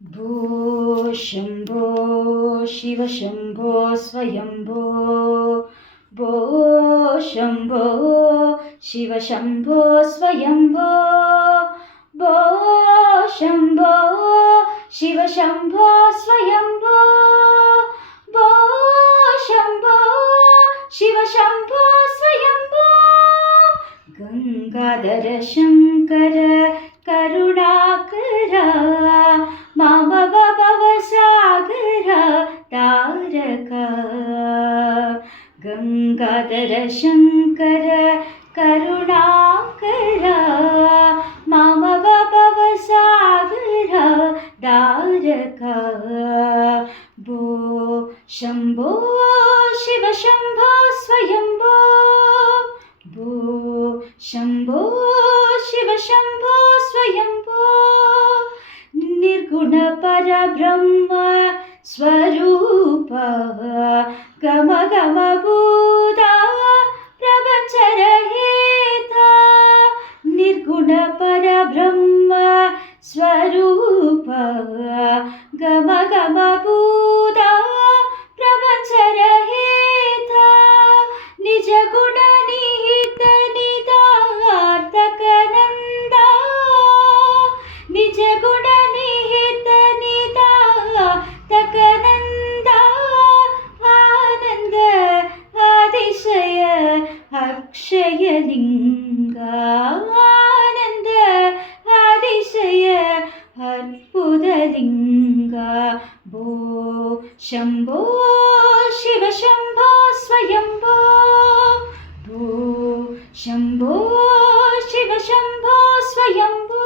भो शम्भो शिव शम्भो स्वयम्भो भो शम्भो शिव शम्भो स्वयम्भो भो शम्भो शिव शम्भो स्वयम्भो भो शम्भो शिव शम्भो स्वयम्भो गंगाधर शंकर करुणाकर मामव भवसागर तारक गंगाधर शंकर करुणाकर मामव भवसागर तारक भो शम्भो शिव शम्भो स्वयम्भो भो शम्भो शिव शम्भो स्वयम्भो निर्गुण परब्रह्म स्वरूप गम गम भूता प्रपञ्चरहिता निर्गुण परब्रह्म स्वरूप गम गम भूता प्रपञ्चरहिता निज गुण निहित निदार्थक नंदा निज गुण निहित निदार्थक नंदा आनंद अतिशय अक्षय लिंगा आनंद अतिशय अद्भुत लिंगा भो शम्भो शिव शम्भो स्वयम्भो भो शम्भो शिव शम्भो स्वयम्भो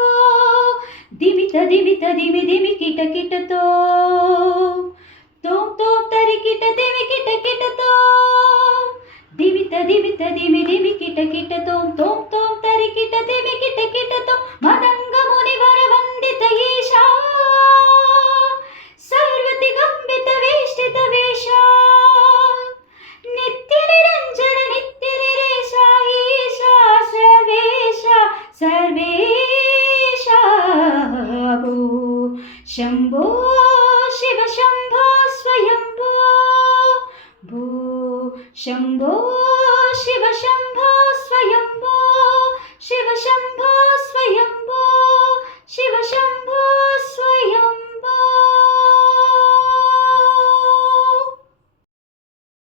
दिमित दिमित दिमि दिमि किट किट तो तरि किट दिमि किट किट तो दिमित दिमित दिमि दिमि किट किट तो तरि किट दिमि किट किट तो मदंग मुनिवर वंदित ईशा सर्वदिगंबित वेष्टित वेशा नित्य निरंजन नित्य निरेशा ईशा सर्वेशा सर्वेशा भो शम्भो शिव शम्भो स्वयम्भो भो शम्भो